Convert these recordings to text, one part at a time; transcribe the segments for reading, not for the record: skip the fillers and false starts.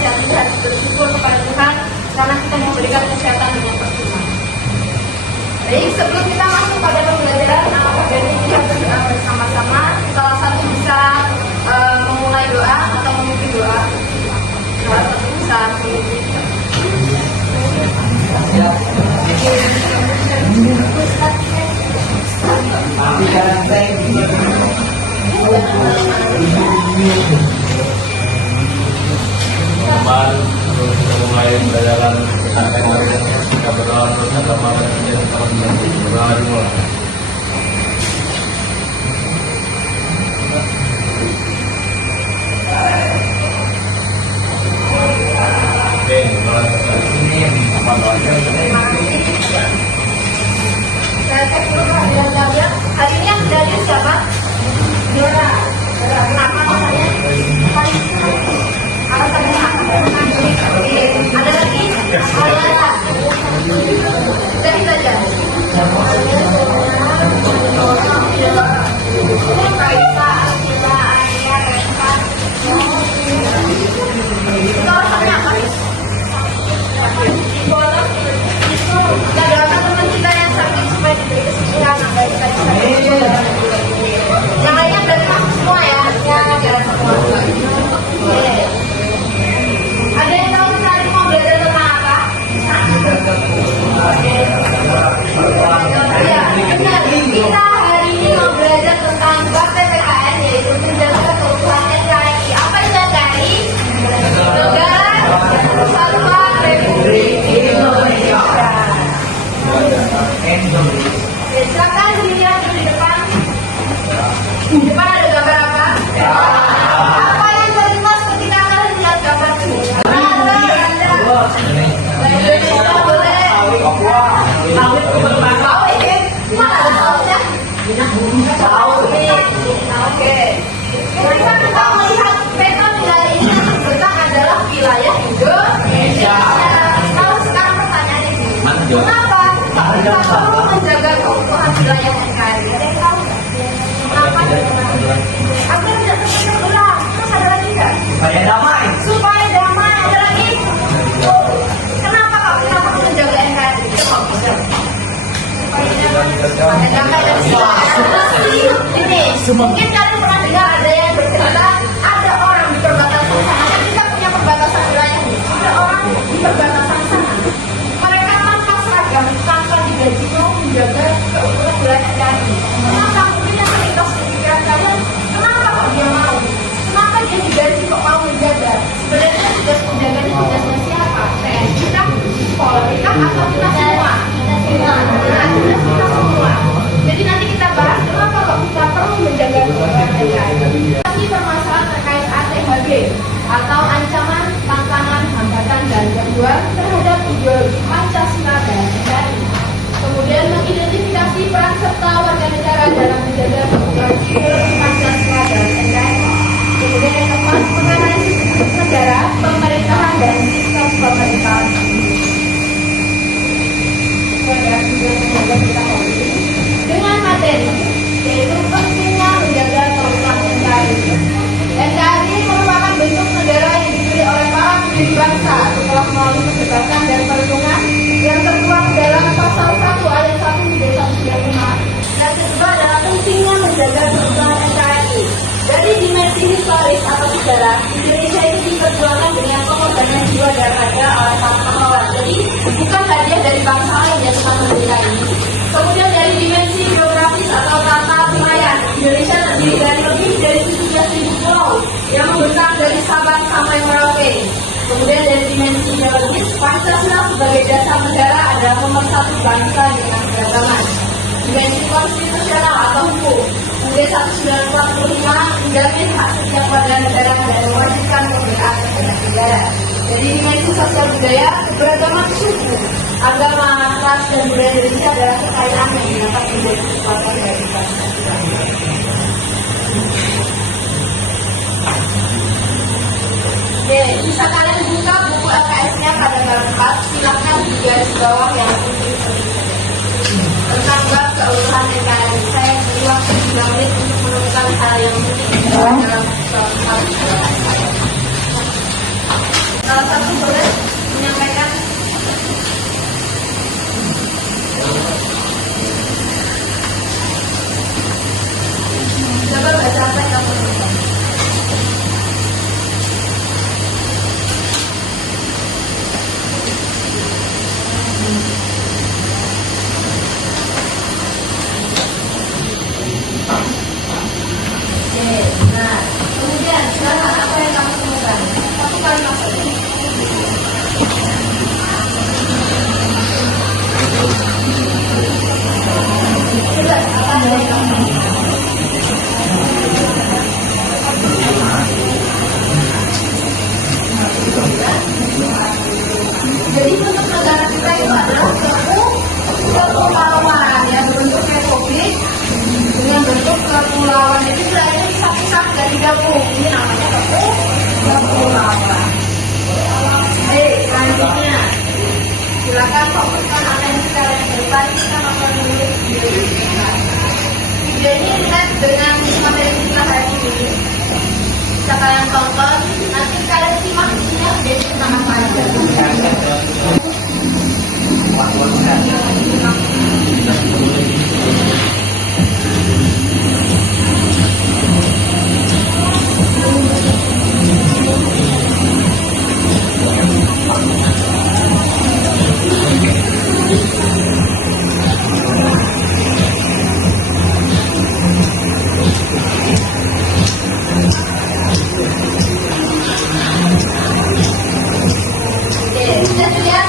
sehat ini harus bersyukur kepada Tuhan karena kita memberikan kesehatan yang optimal. Baik, sebelum kita masuk pada pembelajaran materi kita berdoa bersama-sama. Salah satu bisa memulai doa atau memimpin doa. Salah satu bisa teman terus mulai pelajaran kita berdoa terus agama dan berdoa dimulai. Oke, mulai dari sini apa doanya? saya cek dulu Pak, hari ini yang hadir siapa? Dora. Kenapa alasannya? Alasannya apa? Ada lagi? Dari saja. Itu alasannya apa? Kita doakan teman kita yang sakit supaya diberi kesembuhan baik tadi. Yang lainnya berarti masuk semua ya? Ya, ada semua. Ada yang tahu kita hari mau belajar tentang apa? Ya, benar. Kita hari ini mau belajar tentang bab PPKN, yaitu menjaga keutuhan NKRI. Apa itu NKRI? Negara Kesatuan Republik Indonesia. Silakan dilihat dulu di depan. Di depan ada gambar apa? Apa yang terlintas ketika kalian lihat gambar ini? Indonesia boleh. Tahu ini? Mana ada tahunya? Oke. Ketika kita melihat peta wilayah ini yang terbentang adalah wilayah Indonesia. Kalau sekarang pertanyaannya ini, kenapa kita perlu menjaga keutuhan wilayah NKRI? Ada yang tahu nggak? Kenapa? Agar tidak terpecah belah. Terus ada lagi nggak? Supaya damai. Supaya damai. Ada lagi? Kenapa Pak? Kenapa perlu menjaga NKRI? Supaya damai dan sejahtera. Ini mungkin kalian pernah dengar ada yang bercerita ada orang di perbatasan sana. Kan kita punya perbatasan wilayah nih. Ada orang di perbatasan sana. Mereka tanpa seragam, tanpa digaji mau menjaga keutuhan wilayah NKRI. Kenapa? Mungkin yang terlintas pikiran kalian, kenapa kok dia mau? Kenapa dia digaji kok mau menjaga? Sebenarnya tugas menjaganya tugasnya siapa? TNI kah? Polri kah? Atau kita semua? Kita semua. Jadi nanti kita bahas kenapa kok kita perlu menjaga keutuhan NKRI. Tapi permasalahan terkait ATHG atau ancaman, tantangan, hambatan, dan gangguan terhadap ideologi Pancasila dan NKRI. Kemudian mengidentifikasi peran serta warga negara dalam menjaga keutuhan ideologi Pancasila dan NKRI. Kemudian yang keempat, menganalisis negara, pemerintahan, dan sistem pemerintahan. Dengan materi, yaitu pentingnya menjaga keutuhan NKRI. NKRI merupakan bentuk negara yang dipilih oleh para pendiri bangsa setelah melalui perdebatan dan perhitungan yang tertuang dalam pasal 1 ayat 1 hingga 135. Dan kedua adalah pentingnya menjaga keutuhan NKRI. Dari dimensi historis atau sejarah, Indonesia ini diperjuangkan dengan pengorbanan jiwa dan raga oleh para pahlawan. Jadi bukan hadiah dari bangsa lain yang telah merdeka ini. Kemudian dari dimensi geografis atau tata wilayah, Indonesia terdiri dari lebih dari 17.000 pulau yang membentang dari Sabang sampai Merauke. Kemudian dari dimensi ideologis, Pancasila sebagai dasar negara adalah nomor satu bangsa dengan keberagaman. Dimensi konstitusional atau hukum, UUD 1945 menjamin hak setiap warga negara dan mewajibkan pemberian terhadap negara. Jadi dimensi sosial budaya, keberagaman suku, agama, ras, dan budaya Indonesia adalah kekayaan yang dapat menjadi kekuatan dari Pancasila. Oke, bisa kalian buka buku LKS-nya pada bab 4, silakan di garis bawah yang tentang bab keutuhan NKRI. Saya beri waktu 3 menit untuk menemukan hal yang penting dalam bab 4. boleh menyampaikan? Coba baca apa yang kamu tuliskan. Oke, nah, kemudian sekarang apa yang kamu temukan? Satu kalimat saja. Coba, apa yang kamu temukan? Jadi bentuk negara kita itu adalah kepulauan yang berbentuk republik dengan bentuk kepulauan. Jadi wilayahnya pisah-pisah dan digabung. Ini namanya kepulauan. Baik, selanjutnya silakan fokuskan atensi kalian ke depan. Kita akan menulis video ini. Video ini relate dengan materi kita hari ini. Bisa kalian tonton, nanti kalian simak isinya jadi tentang apa aja. Kita lihat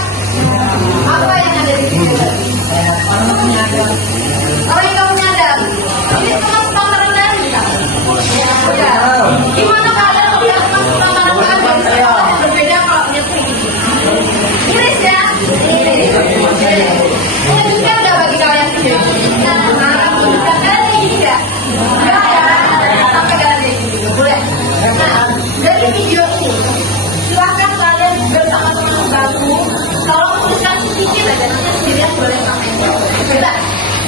apa yang ada di video tadi. Apa yang kamu nyadar? Ini teman tataran dari kan? Ya. Gimana kalian melihat teman tataran dari sekolah yang berbeda kalau lihat kayak gini? Iris ya? Iris. Menunjukkan nggak bagi kalian video? Nah, menunjukkan kalian kayak gini ya? Ya, sampai kalian kayak gini. Boleh? Nah, dari video ini silahkan kalian bersama teman baru kalau tuliskan sedikit aja nanti sendirian boleh sama yang jauh bebas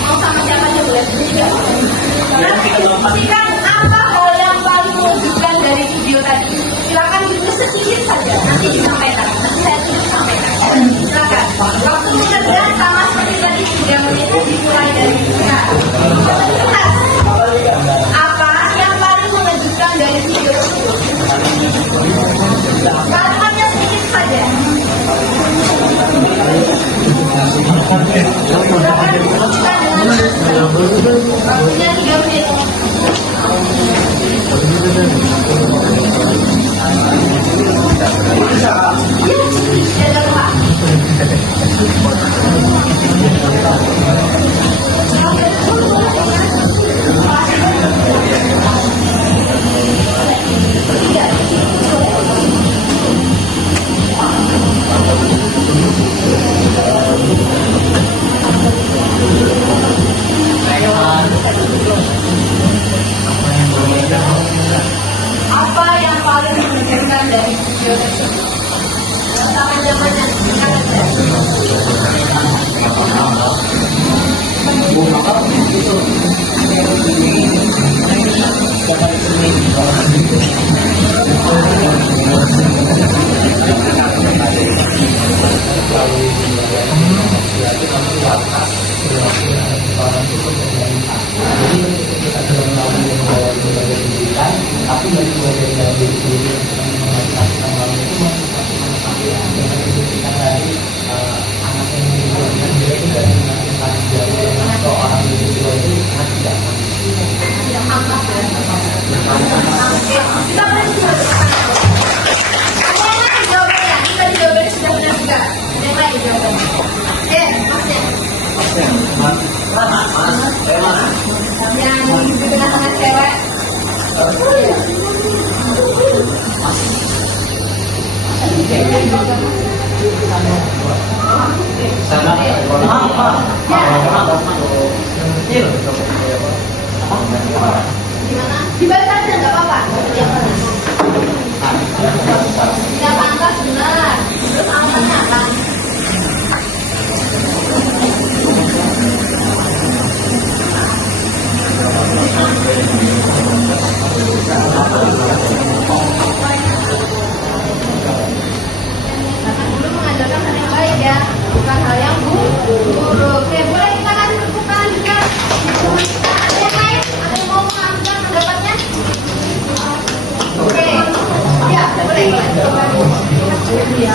mau sama siapa aja boleh nanti diskusikan apa hal yang paling menunjukkan dari video tadi silahkan tulis sedikit saja nanti disampaikan nanti saya tulis sampaikan silahkan waktu kerja sama seperti tadi 3 menit dimulai dari sekarang apa yang paling menunjukkan dari video tersebut kalimatnya sedikit saja. Waktunya 3 menit. Apa yang paling menunjukkan dari video tersebut? Sama zamannya yang di tengah-tengah cewek. Dibaca aja nggak apa-apa. Yang pantas benar. Terus alasannya apa?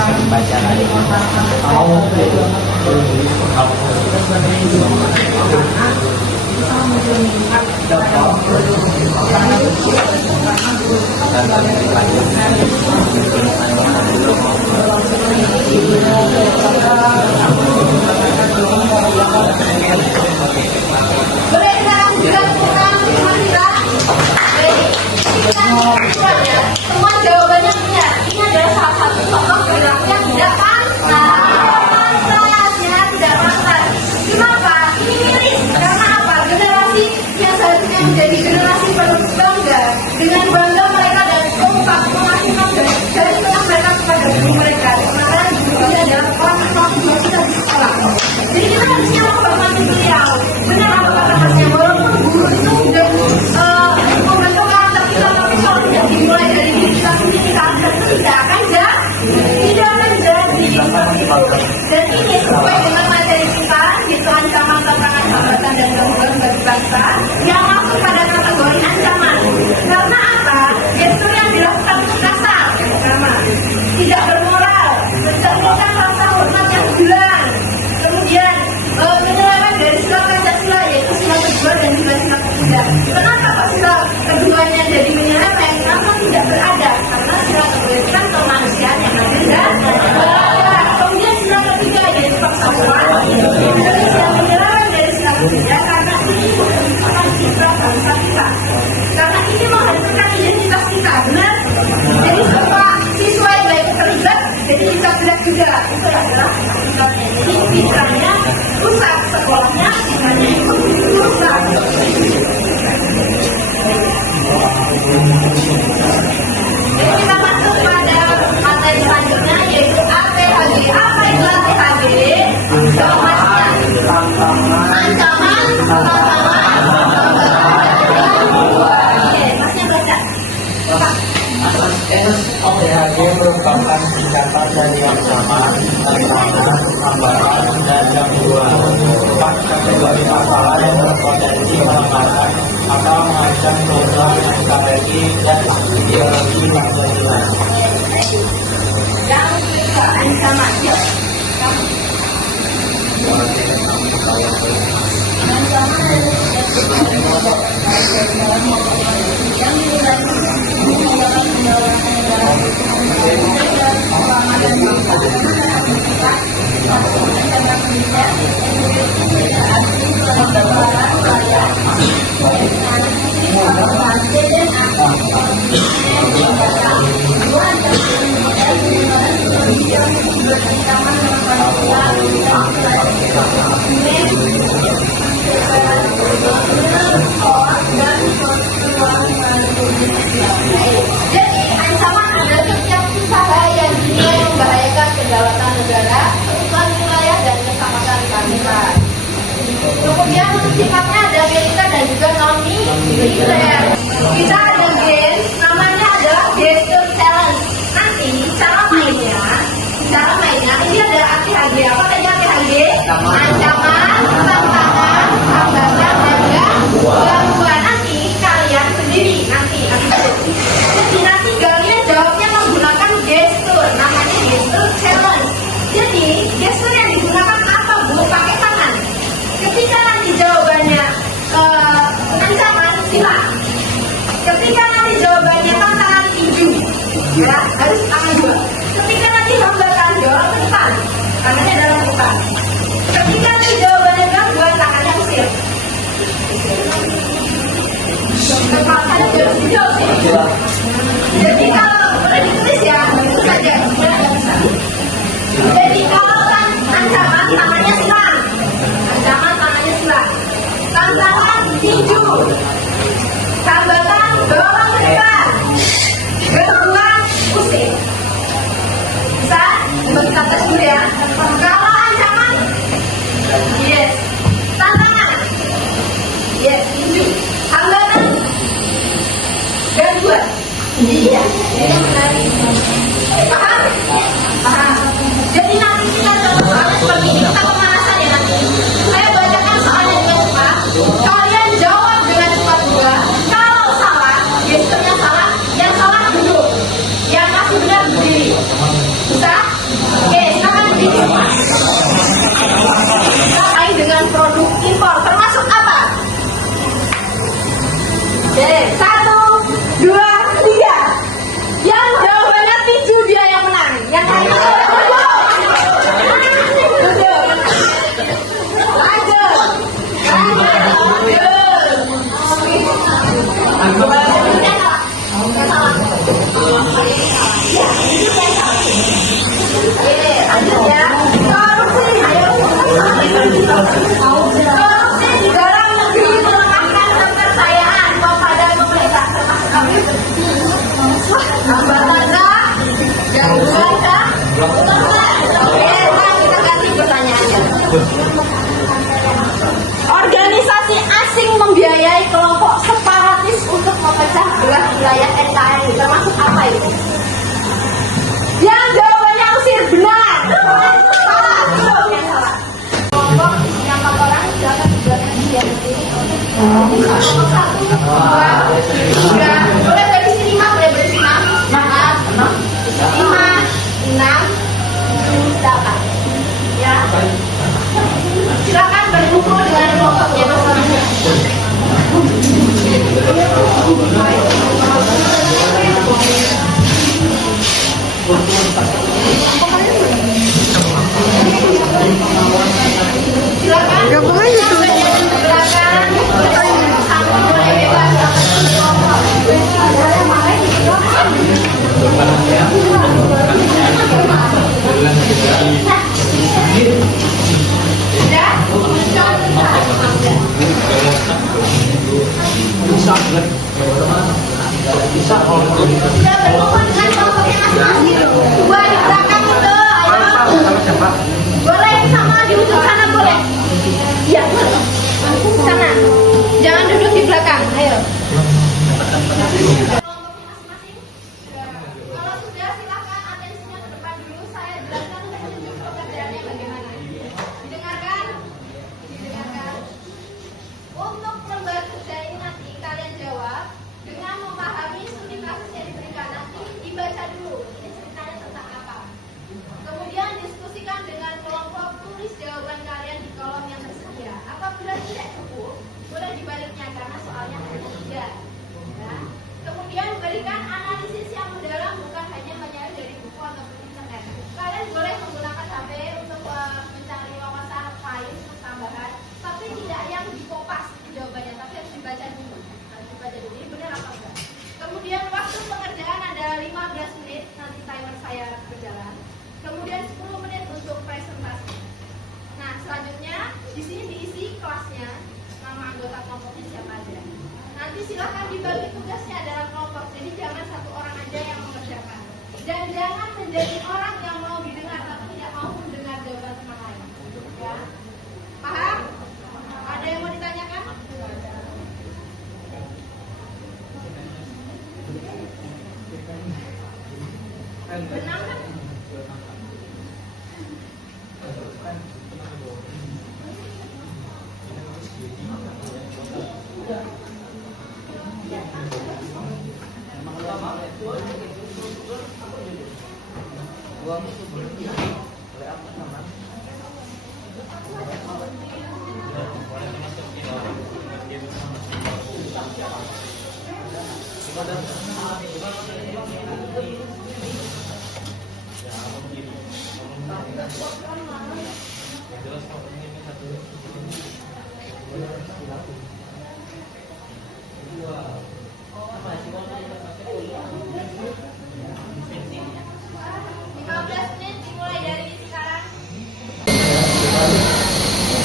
baca lagi. Boleh sekarang dilakukan kira-kira. Baik, kita lihat ya. Semua jawabannya benar. Ini adalah salah satu contoh perilaku yang tidak pantas ya, tidak pantas. Kenapa? Ini miris. Karena apa? Generasi yang seharusnya menjadi generasi penuh bangga dengan bangga mereka dan kompak memasukkan dari tengah mereka kepada guru mereka. Sementara guru ini adalah orang yang kita di sekolah. Jadi kita harusnya menghormati beliau. Benar apa kata Masnya, walaupun guru itu sudah membentuk karakter kita, tapi kalau tidak dimulai dari diri kita sendiri, karakter itu tidak akan jadi. Dan ini sesuai dengan materi kita, yaitu ancaman, tantangan, hambatan, dan gangguan bagi bangsa yang masuk pada kategori ancaman. Karena apa? Gestur yang dilakukan itu kasar, pertama, tidak bermoral, mencerminkan rasa hormat yang hilang. Kemudian menyeleweng dari sila Pancasila, yaitu sila kedua dan juga sila ketiga. Kenapa Pak sila keduanya jadi menyeleweng? Karena tidak beradab. Karena sila kedua itu kan kemanusiaan yang adil dan beradab. Kemudian sila ketiga yaitu persatuan. Jadi sila menyeleweng dari sila ketiga karena ini menunjukkan citra bangsa kita. Karena ini menghancurkan identitas kita, benar? Jadi semua siswa yang baik terlibat, jadi kita tidak juga. Itu adalah citranya. Jadi citranya rusak, sekolahnya citranya rusak. Jadi kita masuk pada materi selanjutnya yaitu APHG. Apa itu APHG? Jawabannya ancaman, Oke, Masnya baca. APHG merupakan singkatan dari ancaman, tantangan, hambatan, dan gangguan. Empat kategori masalah yang berpotensi melanggar atau mengancam program NKRI dan ideologi Pancasila. Yang kedua, ancaman. Yuk. Jadi ancaman adalah setiap usaha yang dinilai membahayakan kedaulatan negara, keutuhan wilayah dan keselamatan bangsa. Kemudian sifatnya ada militer dan juga non militer. Kita ada game, namanya adalah gesture challenge. Nanti cara mainnya ini ada APHG. Apa tadi APHG? Ancaman, tantangan, hambatan, dan gangguan. Nanti kalian sendiri Jadi kalian jawabnya menggunakan gestur, namanya gestur challenge. Jadi gestur yang digunakan apa Bu? Pakai tangan. Ketika nanti jawabannya ancaman, silang. Ketika nanti jawabannya tantangan, tinju. Ya, harus tangan dua. Ketika nanti hambatan, dorong ke depan. Tangannya dalam depan. Ketika nanti jawabannya gangguan, tangannya usir. Kepalanya harus dijawab sih. Jadi kalau boleh ditulis ya, itu saja. Jadi kalau ancaman, tangannya silang. Ancaman, tangannya silang. Tantangan, tinju. Hambatan, dorong ke depan. Gangguan, usir. Bisa? Kita tes dulu ya. Kalau ancaman, yes. Tantangan, yes. Tinju. Hambatan, gangguan. Iya. Paham? Paham. Jadi nanti kita coba soalnya seperti ini. Kita pemanasan ya nanti. Saya bacakan soalnya dengan cepat. Kalian jawab dengan cepat juga. Kalau salah, gesturnya salah. Yang salah duduk. Yang masih benar berdiri. Bisa? kita ganti pertanyaannya. Organisasi asing membiayai kelompok separatis untuk memecah belah wilayah NKRI, termasuk apa itu? Yang jawabannya Usir, benar. Kelompok yang 4 orang silakan dijelaskan di sini. Kelompok 1, 2, 3, boleh berisi 5, boleh berisi 6, 5, 6, silakan. Ya. Silakan berkumpul dengan kelompoknya masing-masing. Silakan. Gabungan itu. Silakan. Dua di belakang itu, ayo. Boleh sama di ujung sana boleh. Iya, sana. Jangan duduk di belakang, ayo. Kalau sudah silakan atensinya ke depan dulu. Saya jelaskan teknis pekerjaannya bagaimana. Didengarkan? Didengarkan. Untuk membantu saya ini nanti kalian jawab dengan memahami studi kasus yang diberikan. Nanti dibaca dulu ini ceritanya tentang apa. Kemudian diskusikan dengan kelompok, tulis jawaban kalian di kolom yang tersedia. Apabila tidak cukup, boleh dibaliknya karena soalnya hanya 3. Ya. Kemudian berikan analisis yang mendalam, bukan hanya mencari dari buku ataupun internet. Kalian boleh menggunakan HP untuk mencari wawasan lain tambahan, tapi tidak yang dikopas jawabannya, tapi harus dibaca dulu. Harus dibaca dulu, ini benar apa enggak. Kemudian waktu pengerjaan ada 15 menit, nanti timer saya berjalan. Kemudian 10 menit untuk presentasi. Nah, selanjutnya di sini diisi kelasnya, nama anggota kelompoknya siapa aja. Nanti silahkan dibagi tugasnya dalam kelompok, jadi jangan satu orang aja yang mengerjakan. Dan jangan menjadi orang yang mau didengar tapi tidak mau mendengar jawaban teman lain. Ya, paham? Ada yang mau ditanyakan? Benar kan?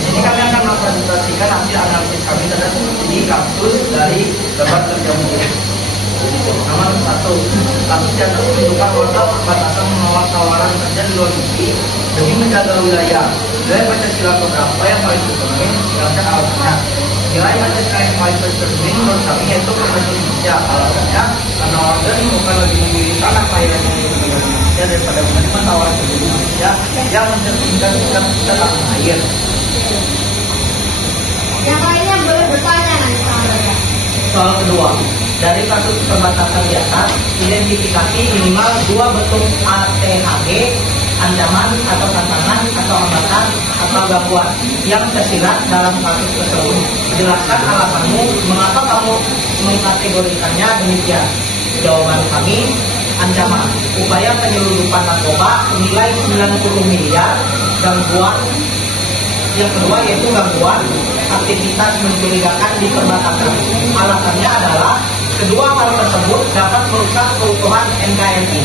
Ini kami akan mempresentasikan hasil analisis kami terhadap studi kasus dari Debat Kerja Mulia. Nomor 1, kasus yang menunjukkan kota perbatasan menolak tawaran kerja di luar negeri demi menjaga wilayah. Nilai Pancasila keberapa yang paling tercermin? Jelaskan alasannya. Nilai Pancasila yang paling tercermin menurut kami yaitu Republik Indonesia. Alasannya karena warga bukan lebih memilih tanah kelahiran Indonesia daripada menerima tawaran kerja di Indonesia yang mencerminkan sikap kita tanah air. Yang lainnya boleh bertanya nanti sama mereka. Soal kedua, dari kasus perbatasan di atas, identifikasi minimal 2 bentuk ATHG, ancaman atau tantangan atau hambatan atau gangguan yang tersirat dalam kasus tersebut. Jelaskan alasanmu mengapa kamu mengkategorikannya demikian. Jawaban kami, ancaman, upaya penyelundupan narkoba senilai 90 miliar, gangguan. Yang kedua yaitu gangguan aktivitas mencurigakan di perbatasan. Alasannya adalah kedua hal tersebut dapat merusak keutuhan NKRI.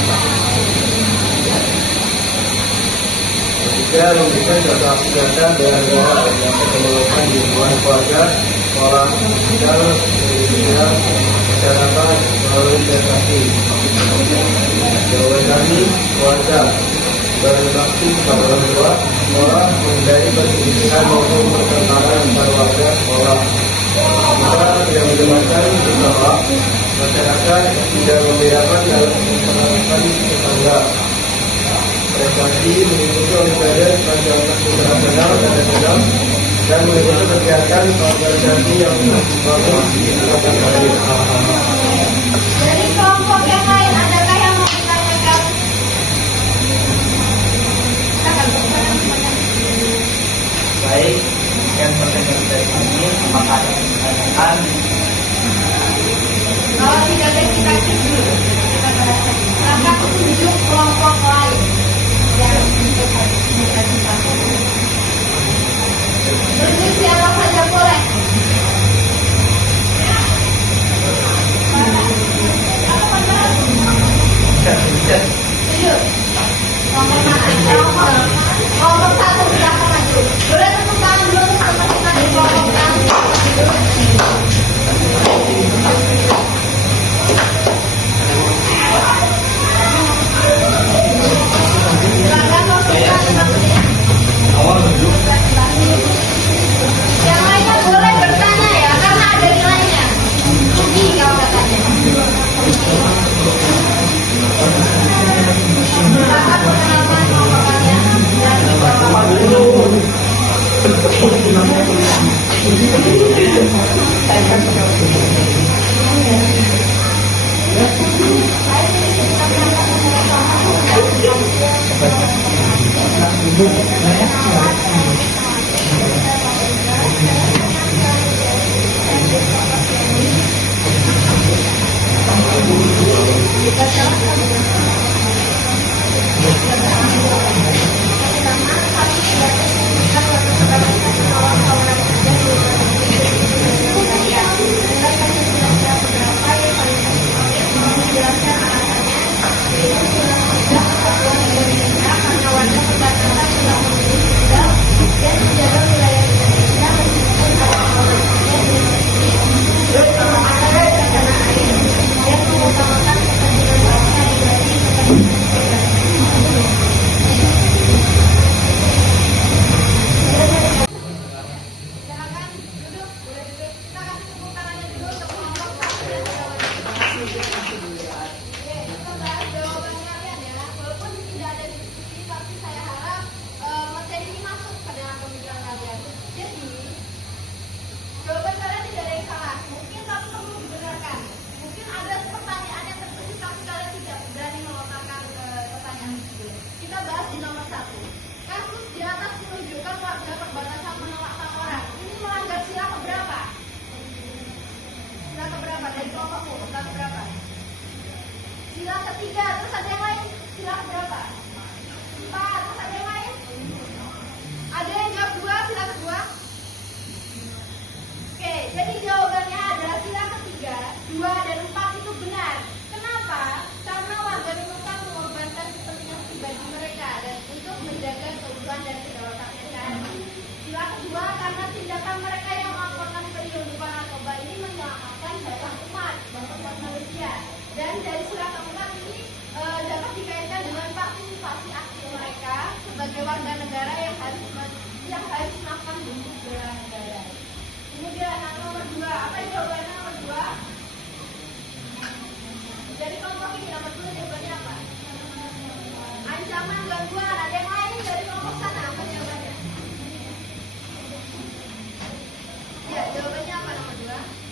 Ketiga, memberikan contoh nyata daerah-daerah yang terkelompok di lingkungan keluarga, sekolah, hospital, pendidikan, kesehatan, melalui investasi. Jawaban kami, keluarga. berbakti kepada orang tua, sekolah, menghindari perselisihan maupun pertengkaran antar warga sekolah. Kita tidak menjelaskan bahwa masyarakat tidak membedakan dalam memperlakukan tetangga. Prestasi mengikuti olimpiade pelajaran internasional dan nasional dan mengikuti kegiatan organisasi yang bagus di tempat lain. Dari kelompok yang lain, adakah yang mau ditanyakan? Baik, yang pertanyaan dari kami, apakah ada yang ditanyakan? Kalau tidak ada, kita skip dulu. Kita bahas lagi. Silakan tunjuk kelompok lain yang untuk tunjuk siapa saja boleh. Tunjuk. Kelompok mana? Kelompok satu silakan maju. Boleh tepuk tangan dulu untuk teman-teman di kelompok satu. Silakan yang lainnya boleh bertanya ya, karena ada nilainya. Rugi kalau nggak tanya. Silakan perkenalkan kelompok kalian dan dijawab. Sila ketiga, terus ada yang lain? Sila berapa? 4, terus ada yang lain? Ada yang jawab 2, sila kedua? Oke, jadi jawabannya adalah sila ketiga, 2 dan 4 itu benar. Kenapa? Karena warga Nunukan mengorbankan kepentingan pribadi mereka dan untuk menjaga keutuhan dan kedaulatan NKRI. Sila kedua, karena tindakan mereka yang melaporkan penyelundupan narkoba ini menyelamatkan banyak umat, bangsa manusia. Dan dari sila keempat ini dapat dikaitkan dengan partisipasi aktif mereka sebagai warga negara yang harus melakukan bentuk bela negara. Kemudian nomor 2, apa jawabannya nomor 2? Dari kelompok ini nomor 2 jawabannya apa? Ancaman gangguan. Ada yang lain dari kelompok sana? Apa jawabannya? Ya, jawabannya apa nomor 2?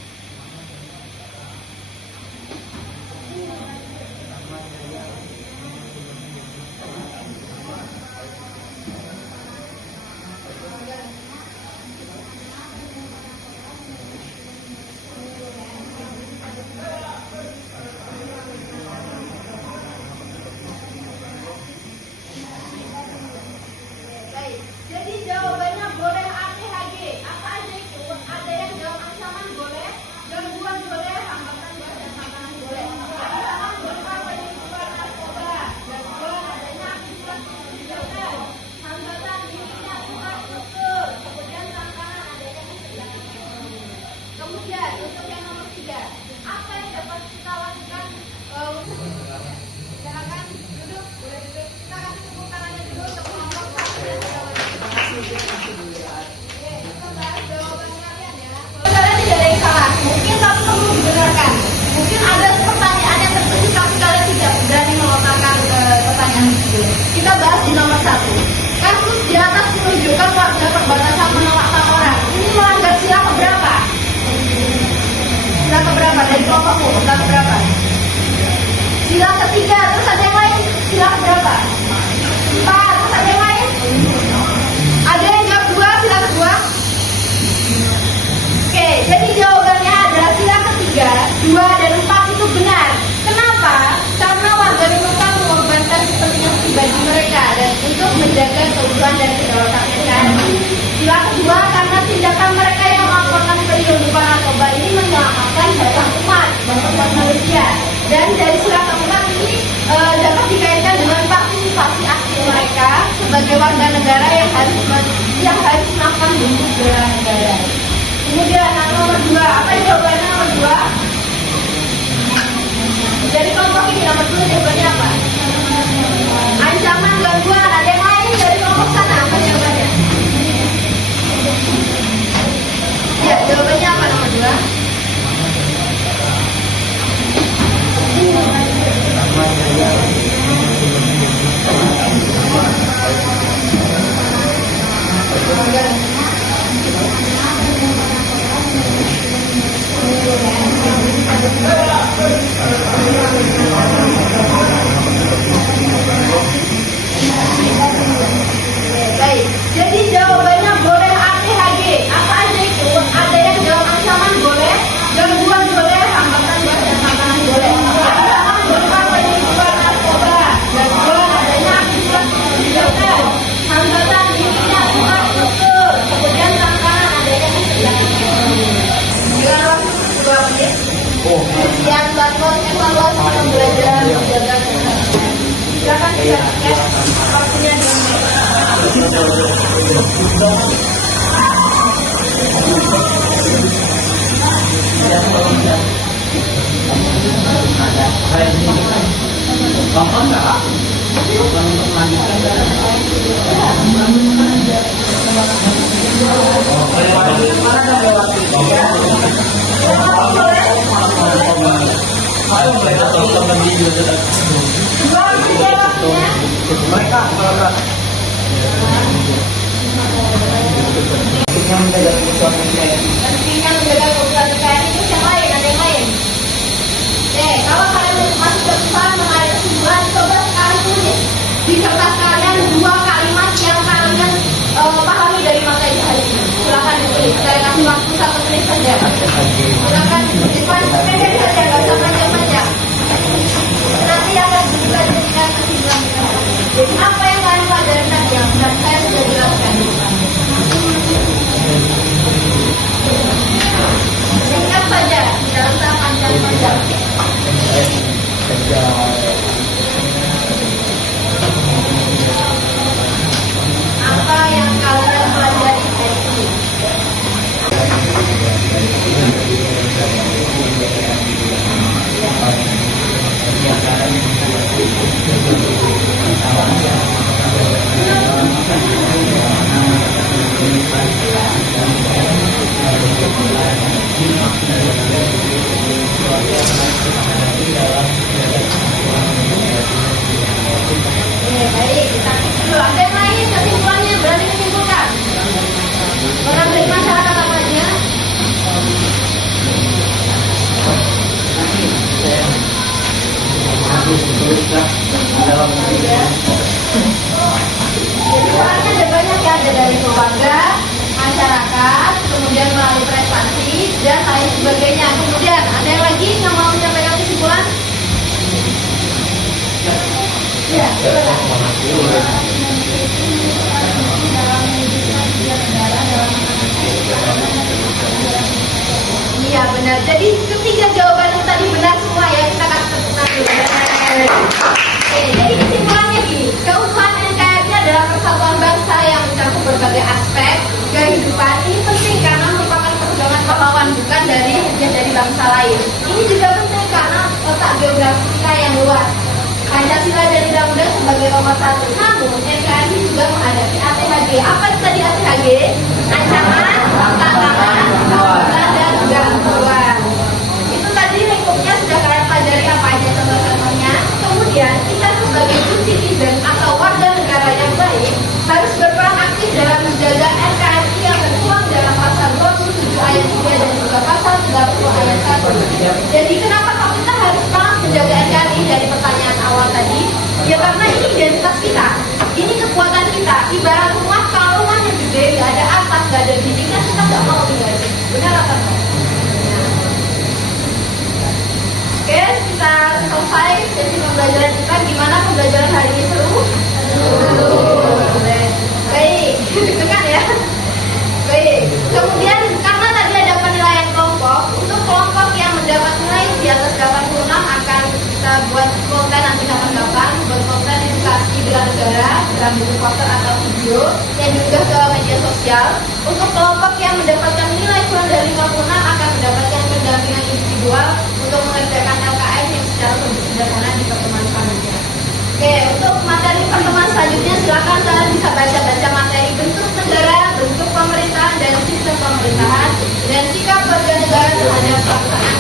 menjaga keutuhan dan kedaulatan NKRI. Sila kedua, karena tindakan mereka yang melaporkan penyelundupan narkoba ini menyelamatkan banyak umat dan umat manusia. Dan dari sila keempat ini dapat dikaitkan dengan partisipasi aktif mereka sebagai warga negara yang harus melakukan bentuk bela negara. Kemudian nomor 2, apa jawabannya nomor 2? Dari kelompok ini nomor 2 jawabannya apa? Ancaman gangguan. Ada yang lain dari kelompok sana, apa jawabannya? Ya, jawabannya apa nomor 2? Baik, jadi jawabannya boleh ATHG. Apa aja itu? Ada yang jawab ancaman boleh, gangguan boleh, hambatan dan tantangan boleh. Ancaman berupa penyelundupan narkoba, gangguan adanya aktivitas kebijakan, hambatan minimnya infrastruktur, kemudian tantangan adanya kebijakan. Dengan waktu 2 menit. Sekian bantuan evaluasi pembelajaran menjaga kesehatan. Silakan dilakukan waktunya 2 menit. Gampang nggak, Kak? Gampang untuk melanjutkan. Mana ada lewat itu? Ayo mereka teman-teman di juga. Mereka kalau yang menjaga kebutuhan NKRI. Pentingnya menjaga kebutuhan NKRI itu yang lain, ada yang lain. Kalau kalian masih berusaha mengalir kesimpulan, coba sekali tulis di kertas kalian 2 kalimat yang kalian pahami dari materi hari ini. Silakan ditulis. Saya kasih waktu 1 menit saja. Silakan ditulis. Pendek saja, nggak usah panjang-panjang. Nanti akan kita jadikan kesimpulan. Jadi apa yang kalian pelajari tadi yang sudah saya sudah jelaskan? Singkat saja, tidak usah panjang-panjang. Apa yang kalian pelajari hari ini? Baik, kita dulu. Ada yang lain kesimpulannya, berani menyimpulkan? Mengabdi masyarakat apa aja? Kesimpulannya ada banyak ya, ada dari keluarga, masyarakat, kemudian melalui prestasi, dan lain sebagainya. Kemudian ada yang lagi yang mau menyampaikan kesimpulan? Ya, iya benar. Jadi ketiga jawaban itu tadi benar semua ya. Kita kasih tepuk tangan dulu. Oke, jadi kesimpulannya gini, keutuhan NKRI adalah persatuan bangsa yang mencakup berbagai aspek kehidupan. Ini penting karena merupakan perjuangan pahlawan bukan dari bangsa lain. Ini juga penting karena letak geografi kita yang luas. Pancasila dan Undang-Undang sebagai nomor 1. Namun NKRI juga menghadapi ATHG. Apa itu tadi ATHG? Ancaman, tantangan, hambatan, dan gangguan. Itu tadi lingkupnya sudah kalian pelajari apa aja contoh-contohnya. Kemudian kita sebagai good citizen atau warga negara yang baik harus berperan aktif dalam menjaga NKRI yang tertuang dalam pasal 27 ayat 3 dan juga pasal 30 ayat 1. Jadi kenapa kita harus sangat menjaga NKRI dari pertanyaan awal tadi? Ya karena ini identitas kita, ini kekuatan kita. Ibarat rumah, kalau rumahnya gede, nggak ada atap, nggak ada dindingnya, kita nggak mau tinggal. Benar apa enggak? Oke, kita selesai sesi pembelajaran kita. Gimana pembelajaran hari ini seru? Seru. dalam bentuk poster atau video yang diunggah ke media sosial. Untuk kelompok yang mendapatkan nilai kurang dari 56 akan mendapatkan pendampingan individual untuk mengerjakan LKS yang secara lebih sederhana di pertemuan selanjutnya. Oke, untuk materi pertemuan selanjutnya silakan kalian bisa baca-baca materi bentuk negara, bentuk pemerintahan dan sistem pemerintahan dan sikap warga negara terhadap pelaksanaan